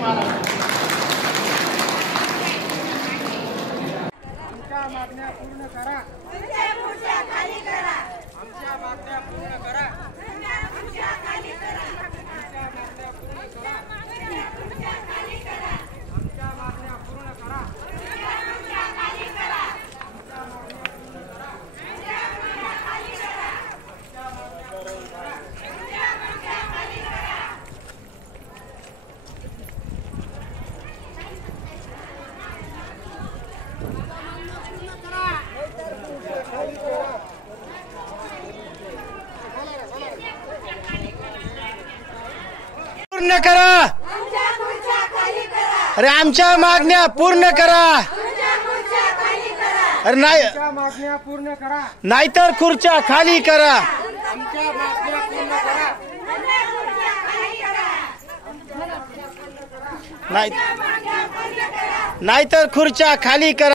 आमच्या मागण्या पूर्ण करा। आमच्या मागण्या पूर्ण करा। आमच्या मागण्या पूर्ण करा। आमच्या मागण्या पूर्ण करा। पूर्ण करा। अरे आमच्या मागण्या पूर्ण करा। अरे नाही, आमच्या मागण्या पूर्ण करा। नाहीतर खुर्च्या खाली करा। आमच्या मागण्या पूर्ण करा। नाहीतर खुर्च्या खाली करा।